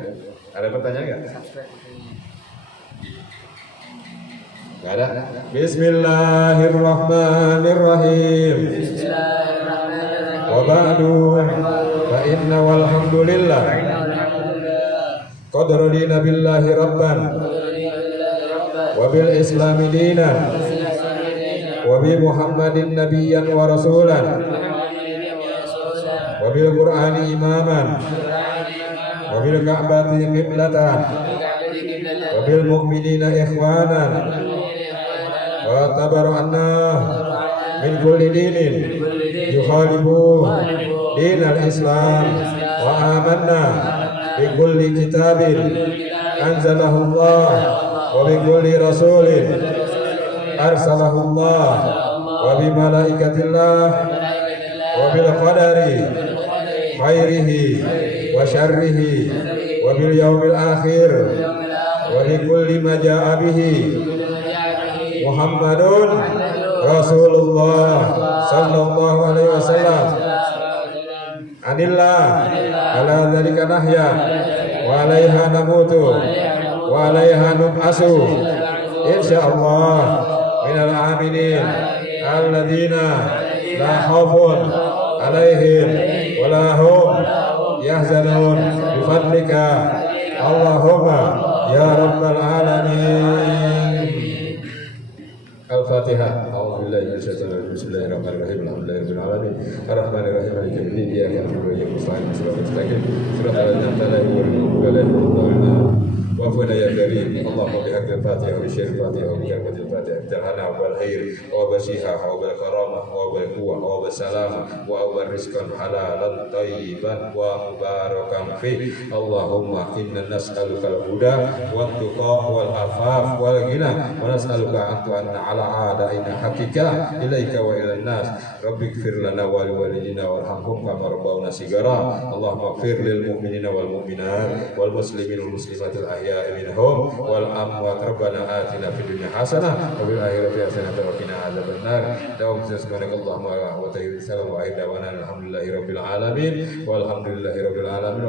Ada pertanyaan nggak? Nggak ada. Bismillahirrahmanirrahim. Bismillahirrahmanirrahim. wa ba'du fa inna walhamdulillah qad radina billahi rabban wa bil islami dinan wa bi muhammadin nabiyyan wa rasulan wa bil qur'ani imaman wa bil ka'bati qiblatan wa bil mu'minina ikhwanan wa tabara'na min kulli dinin yukhalifu dinal islam wa amanna bi kulli kitabin anzalahu Allah wa bi kulli rasulin arsalahu Allah wa bi malaikatillah wa bil qadari khairihi wa syarrihi wa bil yaumil akhir wa bi kulli ma jaa bihi Muhammadun Rasulullah sallallahu alaihi wasallam anillah ala dzalika nahya wa alaiha namutu wa alaiha nub'asu insyaallah minal aminin alladzina la khaufun alaihim wa la hum yahzanun bi fadlika Allahumma ya rabbal alamin. Al-Fatihah. A'udzubillahi minasyaitonir rajim. Bismillahirrahmanirrahim. Alhamdulillahirabbil alamin. Arrahmanirrahim. Maliki yaumiddin. Iyyaka na'budu wa iyyaka nasta'in. Ihdinas siratal mustaqim. Shiratal ladzina an'amta 'alaihim ghairil maghdubi 'alaihim waladdallin. Wa'afina ya karim. Allahumma bihaqqil Fatihah wa bisyarril Fatihah wa bikalimatil Fatihah ij'alna wal khair wa basyiha wa bil karamah wa bil quwwah wa bis salamah wa bil rizqan halalan thayyiban wa mubarakan fi. Allahumma inna nas'aluka al-huda wat tuqa wal afaf wal ghina wa nas'aluka an tu'anna ala a'daina hakika ilaika wa ilan nas. Rabbighfir lana wa liwalidina warhamhum kama rabbawna sigara. Allahumma ighfir lil mu'minina wal mu'minat wal muslimin wal muslimatil ahya'i minhum wal amwat. Rabbana atina fid dunya hasanah wa fil akhirati hasanah wa qina adzabannar. Dawam subhanakallahumma wa ta'ala wa ahdawana alhamdulillahi rabbil alamin walhamdulillahi rabbil alamin.